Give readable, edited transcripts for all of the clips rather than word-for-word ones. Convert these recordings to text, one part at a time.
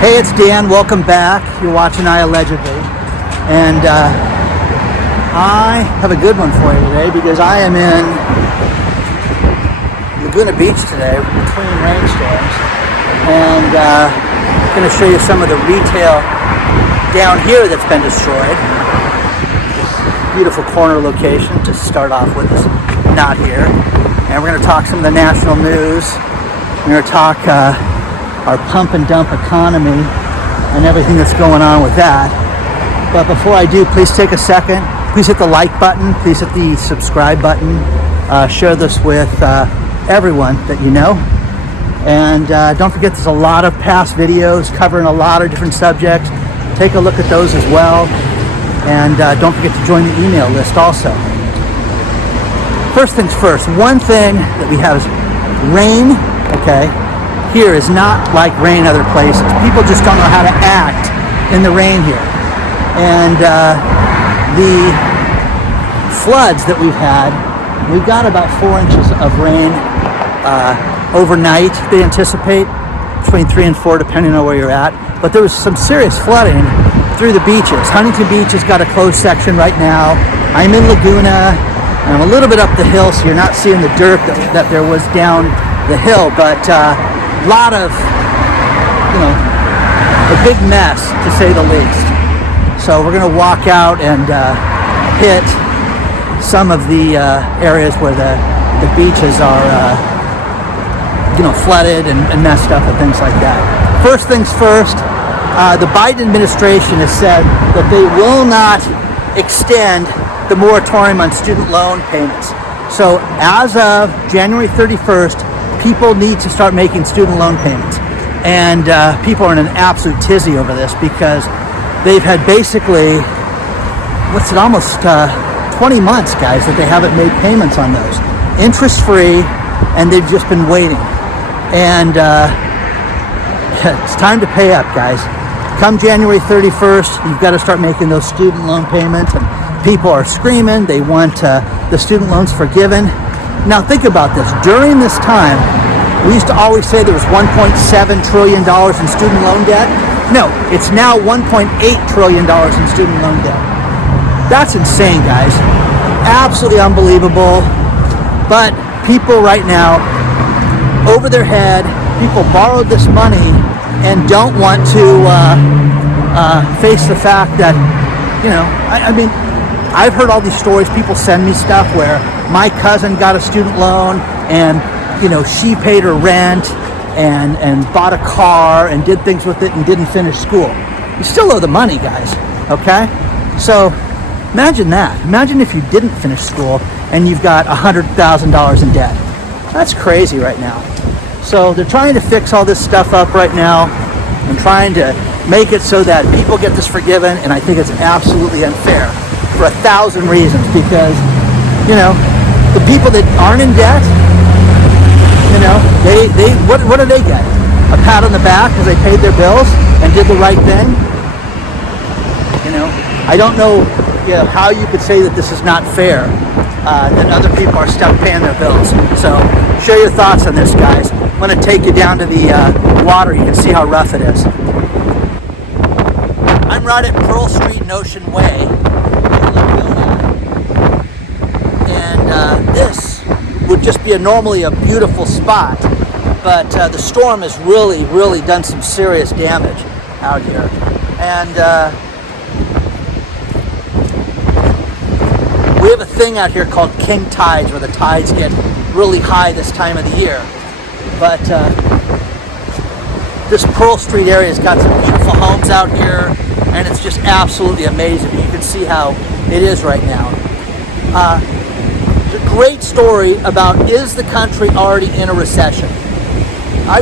Hey, it's Dan. Welcome back. You're watching iAllegedly. And I have a good one for you today because I am in Laguna Beach today between rainstorms. And I'm going to show you some of the retail down here that's been destroyed. This beautiful corner location to start off with is not here. And we're going to talk some of the national news. We're going to talk our pump and dump economy and everything that's going on with that. But before I do, please take a second. Please hit the like button. Please hit the subscribe button. Share this with everyone that you know. And don't forget, there's a lot of past videos covering a lot of different subjects. Take a look at those as well. And don't forget to join the email list also. First things first, one thing that we have is rain, okay? Here is not like rain other places. People just don't know how to act in the rain here. And the floods that we've got about 4 inches of rain overnight. They anticipate between 3 and 4 depending on where you're at. But there was some serious flooding through the beaches. Huntington Beach has got a closed section right now. I'm in Laguna. I'm a little bit up the hill, so you're not seeing the dirt that there was down the hill, but a lot of, a big mess, to say the least. So we're going to walk out and hit some of the areas where the beaches are, flooded and messed up and things like that. First things first, the Biden administration has said that they will not extend the moratorium on student loan payments. So as of January 31st, people need to start making student loan payments. And people are in an absolute tizzy over this because they've had basically, almost 20 months, guys, that they haven't made payments on those. Interest-free, and they've just been waiting. And it's time to pay up, guys. Come January 31st, you've got to start making those student loan payments. And people are screaming. They want the student loans forgiven. Now think about this. During this time, we used to always say there was $1.7 trillion in student loan debt. No, it's now $1.8 trillion in student loan debt. That's insane, guys. Absolutely unbelievable. But people right now, over their head, people borrowed this money and don't want to face the fact that, I've heard all these stories. People send me stuff where my cousin got a student loan and, she paid her rent and bought a car and did things with it and didn't finish school. You still owe the money, guys, okay? So imagine that. Imagine if you didn't finish school and you've got $100,000 in debt. That's crazy right now. So they're trying to fix all this stuff up right now and trying to make it so that people get this forgiven, and I think it's absolutely unfair for 1,000 reasons because, the people that aren't in debt, what do they get? A pat on the back because they paid their bills and did the right thing? I don't know, how you could say that this is not fair, that other people are stuck paying their bills. So share your thoughts on this, guys. I'm going to take you down to the water. You can see how rough it is. I'm right at Pearl Street and Ocean Way. And this would just be normally a beautiful spot, but the storm has really, really done some serious damage out here. And we have a thing out here called king tides, where the tides get really high this time of the year. But this Pearl Street area has got some beautiful homes out here, and it's just absolutely amazing. You can see how it is right now. A great story about, is the country already in a recession?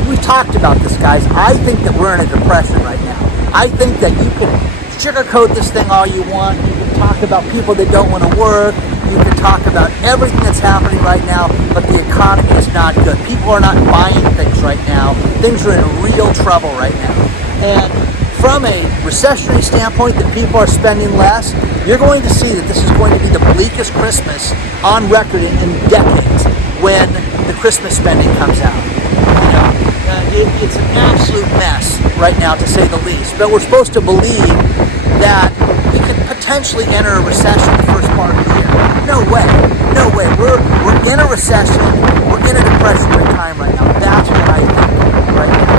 We've talked about this, guys. I think that we're in a depression right now. I think that you can sugarcoat this thing all you want. You can talk about people that don't want to work. You can talk about everything that's happening right now, but the economy is not good. People are not buying things right now. Things are in real trouble right now. And from a recessionary standpoint, that people are spending less, you're going to see that this is going to be the bleakest Christmas on record in decades when the Christmas spending comes out. it's an absolute mess right now, to say the least. But we're supposed to believe that we could potentially enter a recession the first part of the year. No way. No way. We're in a recession. We're in a depressionary time right now. That's what I think right now.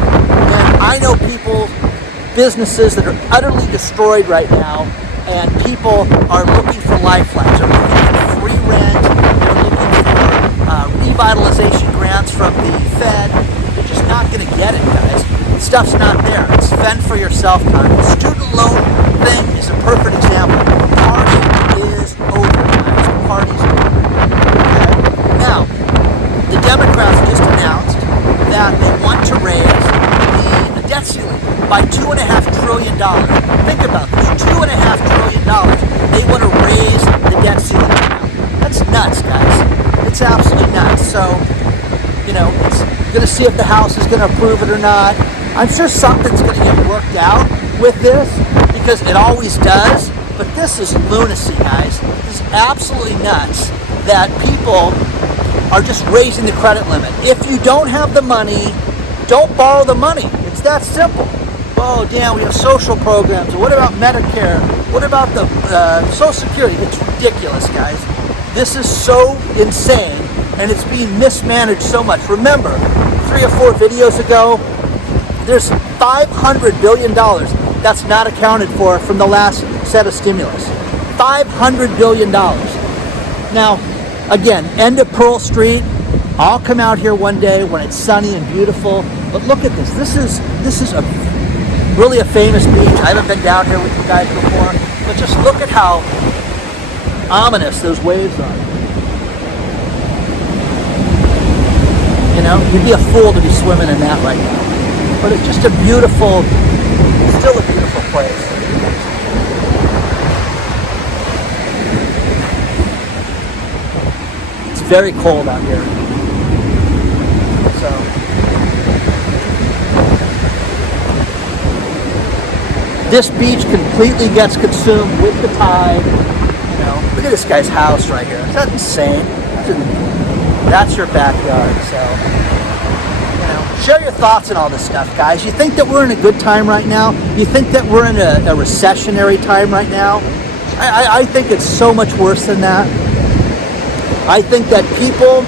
And I know people, businesses that are utterly destroyed right now, and people are looking for lifelines. They're looking for free rent. They're looking for revitalization grants from the Fed. They're just not going to get it, guys. Stuff's not there. It's fend for yourself time. The student loan thing is a perfect example. Party is over, guys. Party's over. Okay? Now, the Democrats just announced that they want to raise the debt ceiling by $2.5 trillion. Think about this. $2.5 trillion. They want to raise the debt ceiling now. That's nuts, guys. It's absolutely nuts. So, you know, it's going to see if the House is going to approve it or not. I'm sure something's going to get worked out with this, because it always does. But this is lunacy, guys. This is absolutely nuts that people are just raising the credit limit. If you don't have the money, don't borrow the money. It's that simple. Oh, damn, we have social programs. What about Medicare? What about the Social Security? It's ridiculous, guys. This is so insane, and it's being mismanaged so much. Remember, 3 or 4 videos ago, there's $500 billion that's not accounted for from the last set of stimulus. $500 billion. Now, again, end of Pearl Street. I'll come out here one day when it's sunny and beautiful. But look at this. This is really a famous beach. I haven't been down here with you guys before. But just look at how ominous those waves are. You know, you'd be a fool to be swimming in that right now. But it's just a beautiful, still a beautiful place. It's very cold out here. So, this beach completely gets consumed with the tide. You know, look at this guy's house right here. Is that insane? That's your backyard. So, share your thoughts on all this stuff, guys. You think that we're in a good time right now? You think that we're in a recessionary time right now? I think it's so much worse than that. I think that people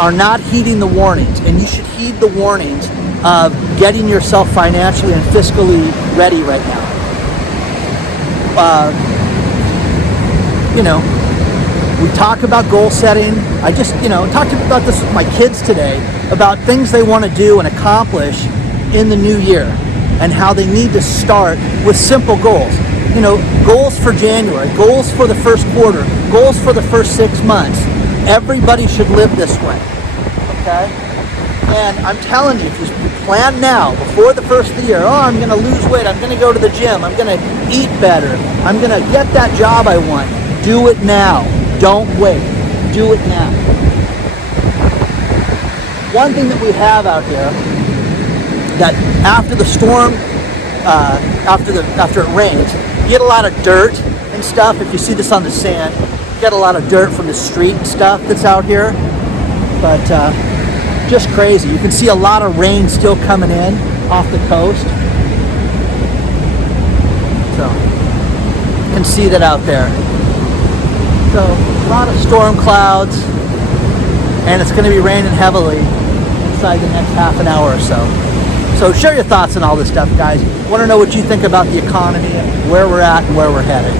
are not heeding the warnings, and you should heed the warnings of getting yourself financially and fiscally ready right now. You know, we talk about goal setting. I just, talked about this with my kids today, about things they want to do and accomplish in the new year, and how they need to start with simple goals. You know, goals for January, goals for the first quarter, goals for the first 6 months. Everybody should live this way, okay? And I'm telling you, if you plan now, before the first of the year, I'm going to lose weight, I'm going to go to the gym, I'm going to eat better, I'm going to get that job I want. Do it now. Don't wait. Do it now. One thing that we have out here, that after the storm, after it rains, you get a lot of dirt and stuff. If you see this on the sand, you get a lot of dirt from the street and stuff that's out here. But just crazy. You can see a lot of rain still coming in off the coast. So you can see that out there. So a lot of storm clouds, and it's going to be raining heavily inside the next half an hour or so. So share your thoughts on all this stuff, guys. Want to know what you think about the economy and where we're at and where we're headed.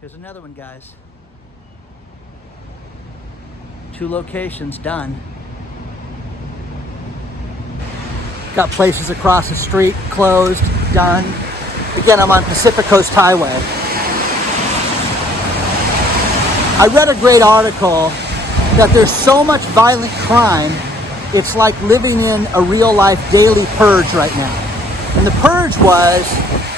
Here's another one, guys. 2 locations done. Got places across the street closed, done. Again, I'm on Pacific Coast Highway. I read a great article that there's so much violent crime, it's like living in a real-life daily purge right now. And the purge was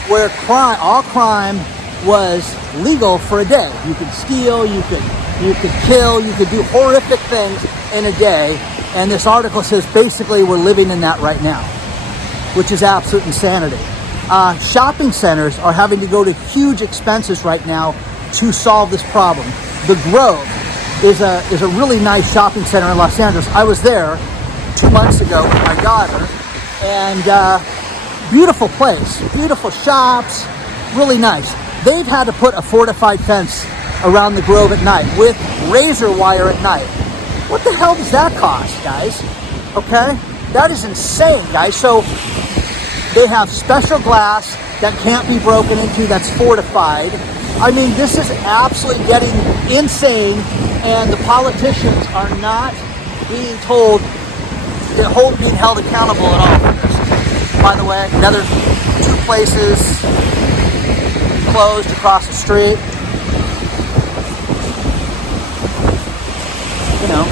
where all crime was legal for a day. You could steal, you could you could kill, you could do horrific things in a day. And this article says basically we're living in that right now, which is absolute insanity. Shopping centers are having to go to huge expenses right now to solve this problem. The Grove is a really nice shopping center in Los Angeles. I was there 2 months ago with my daughter, and beautiful place, beautiful shops, really nice. They've had to put a fortified fence around the Grove at night with razor wire at night. What the hell does that cost, guys? Okay, that is insane, guys. So they have special glass that can't be broken into, that's fortified. I mean, this is absolutely getting insane, and the politicians are not being told, being held accountable at all for this. By the way, another 2 places closed across the street. You know,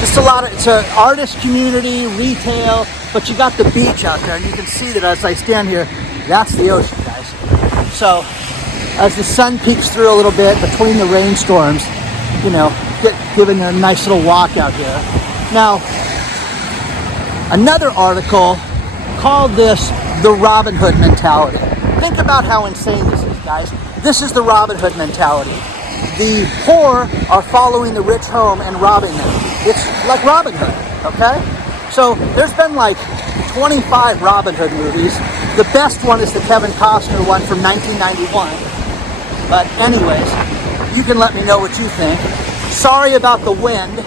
just a lot of, it's an artist community, retail, but you got the beach out there, and you can see that as I stand here, that's the ocean, guys. So as the sun peeks through a little bit between the rainstorms, you know, giving a nice little walk out here. Now, another article called this the Robin Hood mentality. Think about how insane this is, guys. This is the Robin Hood mentality. The poor are following the rich home and robbing them. It's like Robin Hood, okay? So there's been like 25 Robin Hood movies. The best one is the Kevin Costner one from 1991. But anyways, you can let me know what you think. Sorry about the wind.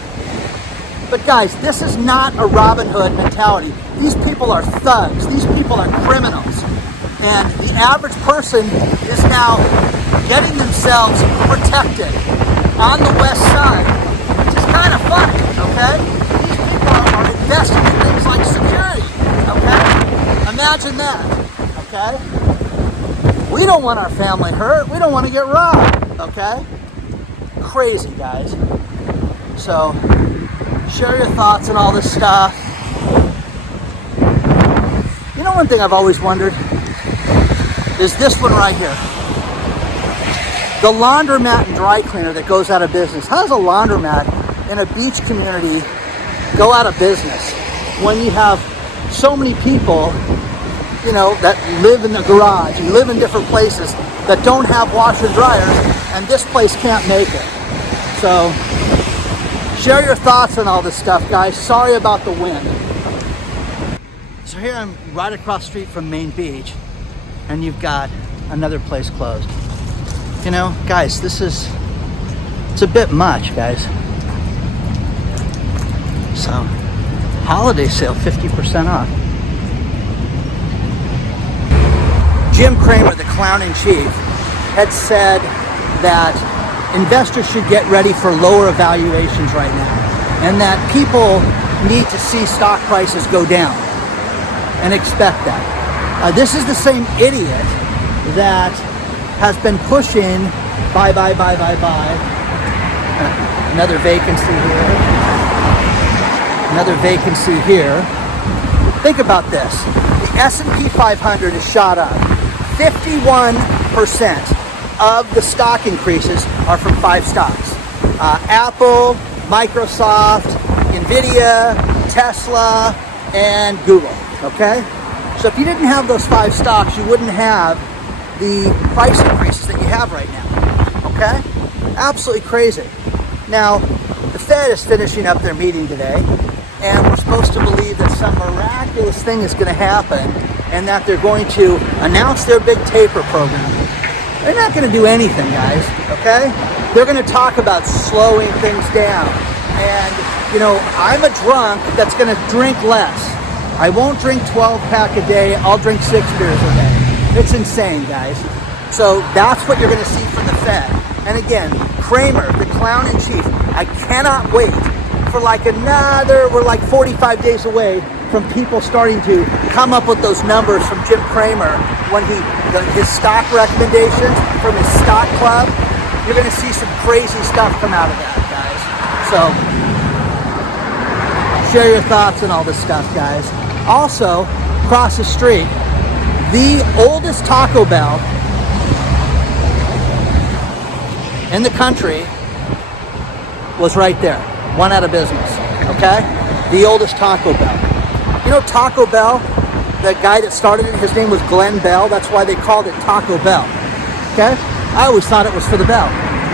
But guys, this is not a Robin Hood mentality. These people are thugs. These people are criminals. And the average person is now getting themselves protected on the west side, which is kind of funny, okay? These people are investing in things like security, okay? Imagine that, okay? We don't want our family hurt. We don't want to get robbed, okay? Crazy, guys. So, share your thoughts on all this stuff. You know, one thing I've always wondered is this one right here. The laundromat and dry cleaner that goes out of business. How does a laundromat in a beach community go out of business when you have so many people, you know, that live in the garage and live in different places that don't have washer and dryers, and this place can't make it? So, share your thoughts on all this stuff, guys. Sorry about the wind. So here I'm right across the street from Main Beach, and you've got another place closed. You know, guys, it's a bit much, guys. So, holiday sale, 50% off. Jim Cramer, the clown in chief, had said that investors should get ready for lower valuations right now, and that people need to see stock prices go down and expect that. This is the same idiot that has been pushing buy. Another vacancy here. Another vacancy here. Think about this. The S&P 500 is shot up. 51% of the stock increases are from 5 stocks. Apple, Microsoft, Nvidia, Tesla, and Google. Okay? So if you didn't have those 5 stocks, you wouldn't have the price increases that you have right now. Okay? Absolutely crazy. Now, the Fed is finishing up their meeting today, and we're supposed to believe that some miraculous thing is going to happen, and that they're going to announce their big taper program. They're not going to do anything, guys, okay? They're going to talk about slowing things down. And, you know, I'm a drunk that's going to drink less. I won't drink 12-pack a day. I'll drink 6 beers a day. It's insane, guys. So that's what you're going to see from the Fed. And again, Cramer, the clown in chief, I cannot wait for we're like 45 days away from people starting to come up with those numbers from Jim Cramer when his stock recommendations from his stock club. You're going to see some crazy stuff come out of that, guys. So share your thoughts on all this stuff, guys. Also, across the street, the oldest Taco Bell in the country was right there. Went out of business, okay? The oldest Taco Bell. You know Taco Bell, the guy that started it, his name was Glenn Bell. That's why they called it Taco Bell, okay? I always thought it was for the bell.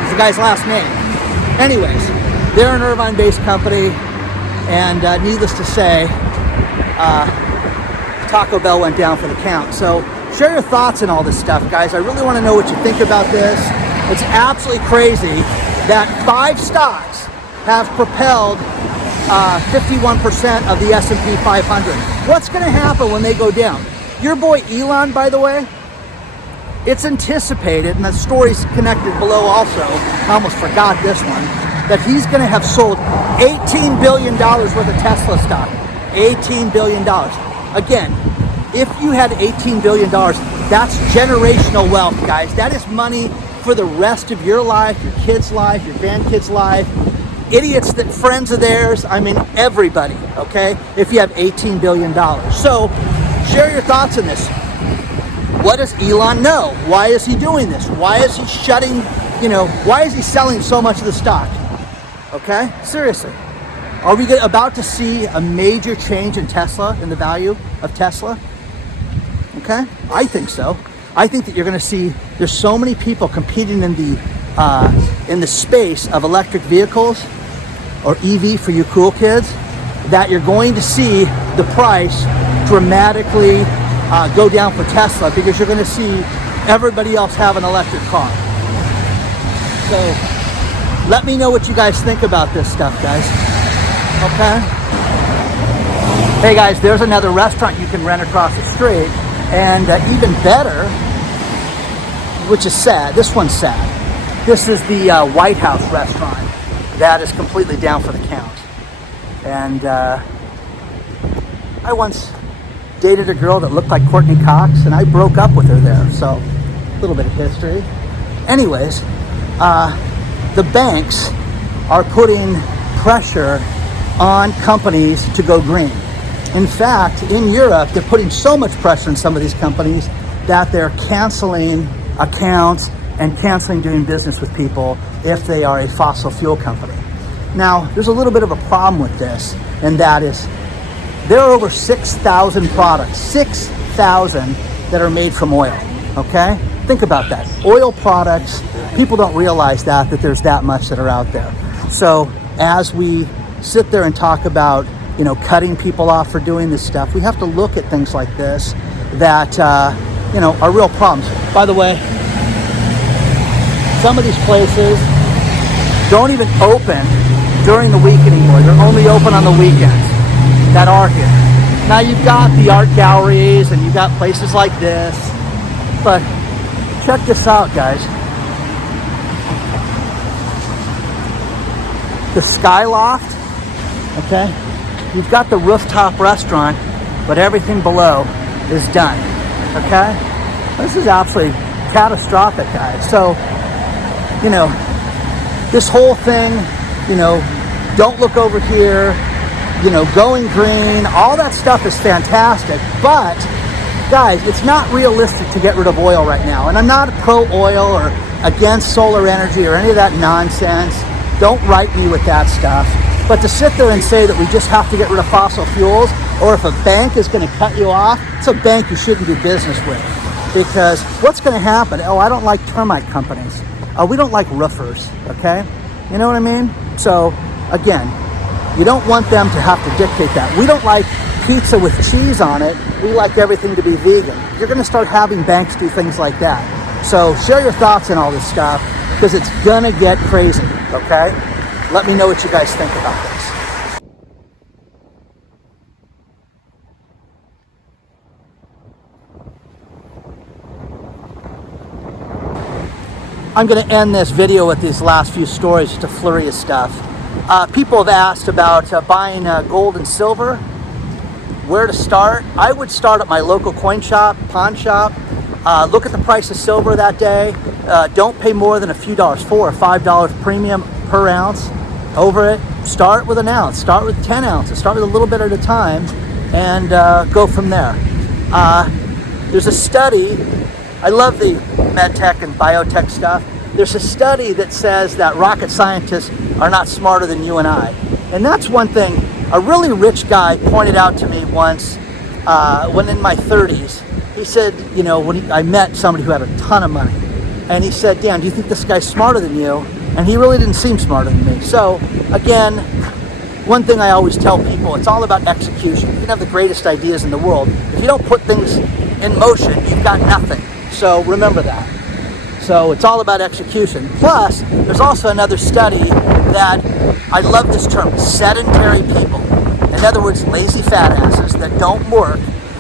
It's the guy's last name. Anyways, they're an Irvine-based company, and needless to say, Taco Bell went down for the count. So share your thoughts on all this stuff, guys. I really want to know what you think about this. It's absolutely crazy that 5 stocks have propelled 51% of the S&P 500. What's going to happen when they go down? Your boy Elon, by the way, it's anticipated, and the story's connected below also, I almost forgot this one, that he's going to have sold $18 billion worth of Tesla stock. $18 billion. Again, if you had $18 billion, that's generational wealth, guys. That is money for the rest of your life, your kids' life, your grandkids' life, idiots that friends of theirs, I mean everybody, okay? If you have $18 billion. So share your thoughts on this. What does Elon know? Why is he doing this? Why is he shutting, why is he selling so much of the stock? Okay, seriously. Are we about to see a major change in Tesla, in the value of Tesla? Okay, I think so. I think that you're going to see, there's so many people competing in the space of electric vehicles, or EV for you cool kids, that you're going to see the price dramatically go down for Tesla, because you're going to see everybody else have an electric car. So let me know what you guys think about this stuff, guys. Okay? Hey guys, there's another restaurant you can rent across the street, and even better, which is sad, this one's sad. This is the White House restaurant that is completely down for the count. And I once dated a girl that looked like Courtney Cox, and I broke up with her there. So a little bit of history. Anyways, the banks are putting pressure on companies to go green. In fact, in Europe, they're putting so much pressure on some of these companies that they're canceling accounts and canceling doing business with people if they are a fossil fuel company. Now, there's a little bit of a problem with this, and that is there are over 6,000 products, 6,000 that are made from oil, okay? Think about that. Oil products, people don't realize that there's that much that are out there. So as we sit there and talk about, cutting people off for doing this stuff, we have to look at things like this that, are real problems. By the way, some of these places don't even open during the week anymore. They're only open on the weekends that are here. Now you've got the art galleries and you've got places like this, but check this out, guys. The Skyloft, okay? You've got the rooftop restaurant, but everything below is done, okay? This is absolutely catastrophic, guys. So, this whole thing, don't look over here, going green, all that stuff is fantastic, but guys, it's not realistic to get rid of oil right now. And I'm not pro-oil or against solar energy or any of that nonsense. Don't write me with that stuff. But to sit there and say that we just have to get rid of fossil fuels, or if a bank is going to cut you off, it's a bank you shouldn't do business with. Because what's going to happen? Oh, I don't like termite companies. We don't like roofers, okay? You know what I mean? So, again, you don't want them to have to dictate that. We don't like pizza with cheese on it. We like everything to be vegan. You're going to start having banks do things like that. So share your thoughts on all this stuff, because it's going to get crazy, okay? Let me know what you guys think about this. I'm going to end this video with these last few stories, just a flurry of stuff. People have asked about buying gold and silver, where to start. I would start at my local coin shop, pawn shop. Look at the price of silver that day. Don't pay more than a few dollars, $4 or $5 premium per ounce over it. Start with an ounce, start with 10 ounces, start with a little bit at a time, and go from there. There's a study. I love the medtech and biotech stuff. there's a study that says that rocket scientists are not smarter than you and I. And that's one thing a really rich guy pointed out to me once when in my 30s. He said, you know, when I met somebody who had a ton of money, and he said, Dan, do you think this guy's smarter than you? And he really didn't seem smarter than me. So again, one thing I always tell people, it's all about execution. You can have the greatest ideas in the world. If you don't put things in motion, you've got nothing. So remember that. So it's all about execution. Plus, there's also another study that, I love this term, sedentary people. In other words, lazy fat asses that don't work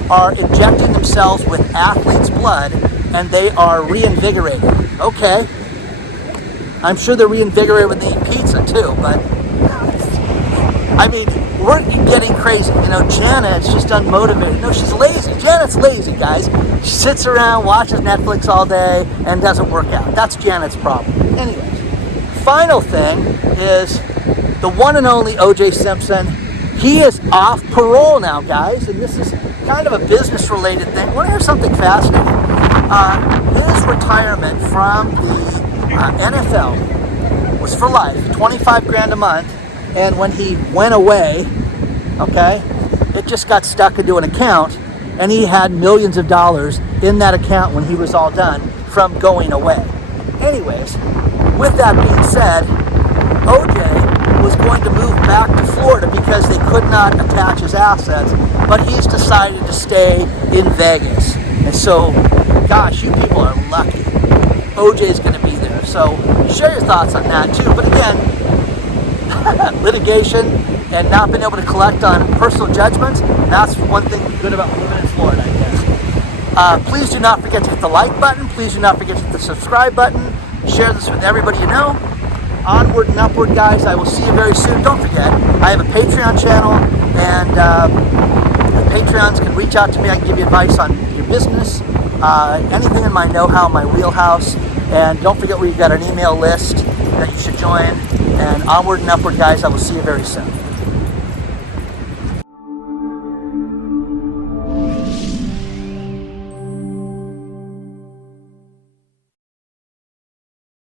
are injecting themselves with athlete's blood, and they are reinvigorated. Okay. I'm sure they're reinvigorated when they eat pizza too, but I mean, we're getting crazy. You know, Janet's just unmotivated. No, she's lazy. Janet's lazy, guys. She sits around, watches Netflix all day, and doesn't work out. That's Janet's problem. Anyways, final thing is the one and only O.J. Simpson. He is off parole now, guys, and this is kind of a business-related thing. Want to hear something fascinating? His retirement from the NFL was for life, 25 grand a month. And when he went away, okay, it just got stuck into an account, and he had millions of dollars in that account when he was all done from going away. Anyways, with that being said, OJ was going to move back to Florida because they could not attach his assets, but he's decided to stay in Vegas. And so, gosh, you people are lucky. OJ's going to be there. So share your thoughts on that too. But again, litigation and not being able to collect on personal judgments, that's one thing good about living in Florida, I guess. Please do not forget to hit the like button. Please do not forget to hit the subscribe button. Share this with everybody you know. Onward and upward, guys. I will see you very soon. Don't forget, I have a Patreon channel, and the Patreons can reach out to me. I can give you advice on your business, anything in my know-how, my wheelhouse. And don't forget, we've got an email list that you should join. And onward and upward, guys. I will see you very soon.